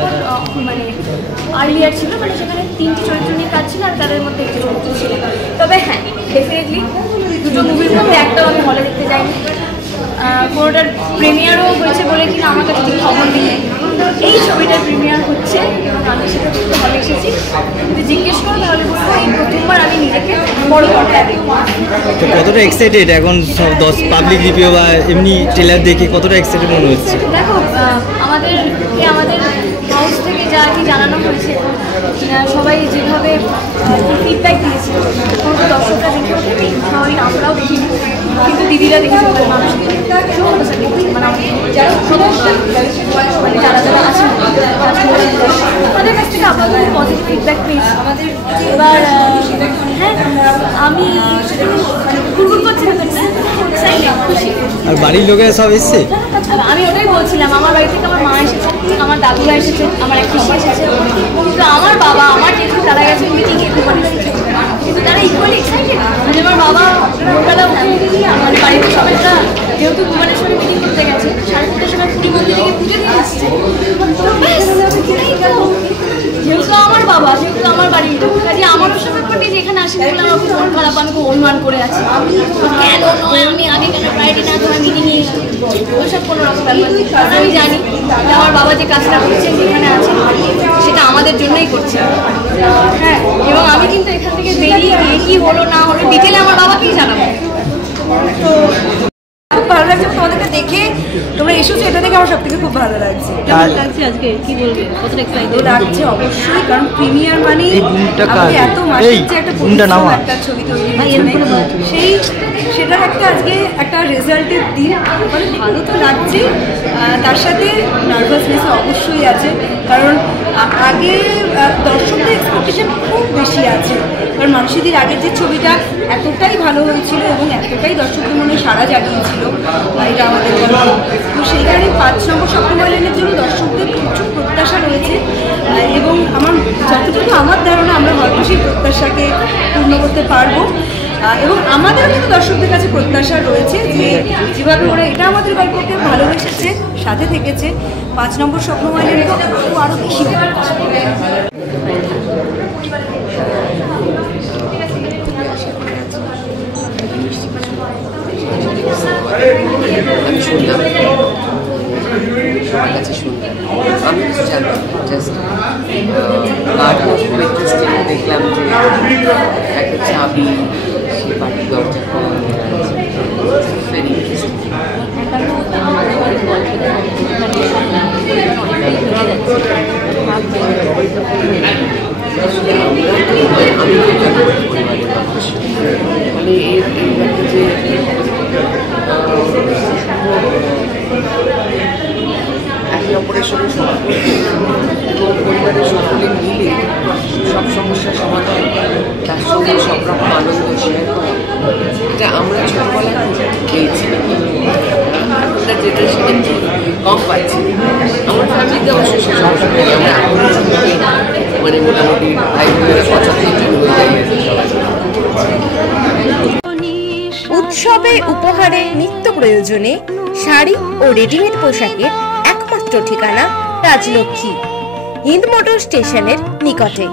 তখন মানে আর্লিয়ার ছিল, মানে সেখানে 3টি চরিত্র নিয়ে কাজ ছিল আর তাদের মধ্যে একটি চরিত্র ছিল। তবে হ্যাঁ, ডেফিনেটলি দুটো মুভির মধ্যে একটাও আমি হলে দেখতে যাইনি। কোনোটার প্রিমিয়ারও হয়েছে বলে কিনা আমার কাছে ঠিক খবর নেই। এই ছবিটার প্রিমিয়ার হচ্ছে, আমি সেটা দেখতে হলে এসেছি। যদি জিজ্ঞেস করো তাহলে বলবো এই প্রথমবার আমি নিজেকে বড় পর্দায় দেখবো। তো কতটা এক্সাইটেড এখন সব 10 পাবলিক রিভিউ বা এমনি ট্রেলার দেখে কতটা এক্সাইটেড মনে হচ্ছে? দেখো, আমাদের হাউস থেকে যা আর কি জানানো হয়েছে, সবাই যেভাবে ফিডব্যাক দিয়েছে, কোনো দর্শকরা দেখে ওঠেনি, সবাই আমরাও দেখিনি, কিন্তু দিদিরা দেখেছে, মানুষ দেখেছে, মানে যারা মানে যারা যারা আছেন তাদের কাছ থেকে আপাতত পজিটিভ ফিডব্যাক পেয়েছি। এবার হ্যাঁ, আমি গুড়গুড় করছি না, খুশি। আর বাড়ির লোকেরা সব এসছে? আমি ওটাই বলছিলাম, আমার বাড়ি থেকে আমার মা এসেছে, আমার দাদুরা এসেছে, আমার এক পিসি এসেছে, কিন্তু আমার বাবা, আমার যেহেতু তারা গেছে মিটিংয়ে, কিন্তু তারা ইকুয়ালি এক্সাইটেড। আমার বাবা ভোরবেলা মানে বাড়িতে সবাইটা যেহেতু ভুবনেশ্বরে মিটিং করতে গেছে, 4:30টার সময় পুরী মন্দিরে গিয়ে পুজো দিয়ে আসছে। যেহেতু আমার বাবা, যেহেতু আমার বাড়ির লোক, কাজে আমার ওসব ব্যাপারটি যেখানে আসে বলে আমার খুব মন খারাপ, আমি খুব অনুমান করে আছি কেন নয়, আমি আগে কেন ফ্রাইডে না তোমার মিটিংয়ে ওইসব কোনো রকম ব্যাপার নেই। কারণ আমি জানি যে আমার বাবা যে কাজটা করছেন, যেখানে আছে, সেটা আমাদের জন্যই করছে। হ্যাঁ, এবং আমি কিন্তু এখান থেকে বেরিয়ে গিয়ে কী হলো না হলো ডিটেলে আমার বাবাকেই জানাবো। তো খুব ভালো লাগছে তোমাদেরকে দেখে, তোমরা এসেছো, এটা দেখে আমার সব থেকে খুব ভালো লাগছে। কেমন লাগছে আজকে, কি বলবে, কতটা এক্সাইটেড লাগছে? অবশ্যই, কারণ প্রিমিয়ার মানে এত মাসে একটা ছবি তৈরি হয়েছে, সেটার আজকে একটা রেজাল্টের দিন, মানে ভালো তো লাগছে, তার সাথে নার্ভাসনেসও অবশ্যই আছে, কারণ আগে দর্শকদের এক্সপেকটেশন খুব বেশি আছে, কারণ মানুষদের আগের যে ছবিটা এতটাই ভালো হয়েছিল এবং এতটাই দর্শকদের মনে সাড়া জাগিয়েছিল, এটা আমাদের তো সেই কারণে 5 নম্বর স্বপ্নময়নের জন্য দর্শকদের প্রচুর প্রত্যাশা রয়েছে, এবং যতটুকু আমার ধারণা আমরা হয়তো সেই প্রত্যাশাকে পূর্ণ করতে পারবো। এবং আমাদের কিন্তু দর্শকদের কাছে প্রত্যাশা রয়েছে যে যেভাবে ওরা এটা আমাদের গল্পকে ভালোবেসেছে, সাথে থেকেছে, 5 নম্বর স্বপ্নময়নের তো আরও বেশি আমি শুনলাম, সবার কাছে শুনলাম, আমি কিছু জানতাম জাস্ট দেখলাম যে একটা চাবি সেই বাড়ির দরজা খোলা ভেরি ইন্টারেস্টিং। আমি পরিবারের মানুষ, মানে যে একে অপরের সঙ্গে এবং পরিবারের সকলে মিলে সব সমস্যার সমাধান, তার সঙ্গে সব রকম আনন্দ শেয়ার করা, এটা আমরা ছোটবেলায় পেয়েছি, এখনকার জেনারেশনে কম পাচ্ছি। আমার ফ্যামিলিতে অবশ্যই সে সবসময় আমরা মানে মোটামুটি ভাই বোনেরা 75 জন হয়ে যাই সবাই। উৎসবে উপহারে নিত্য প্রয়োজনে শাড়ি ও রেডিমেড পোশাকের একমাত্র ঠিকানা রাজলক্ষ্মী, হিন্দ মোটর স্টেশনের নিকটে।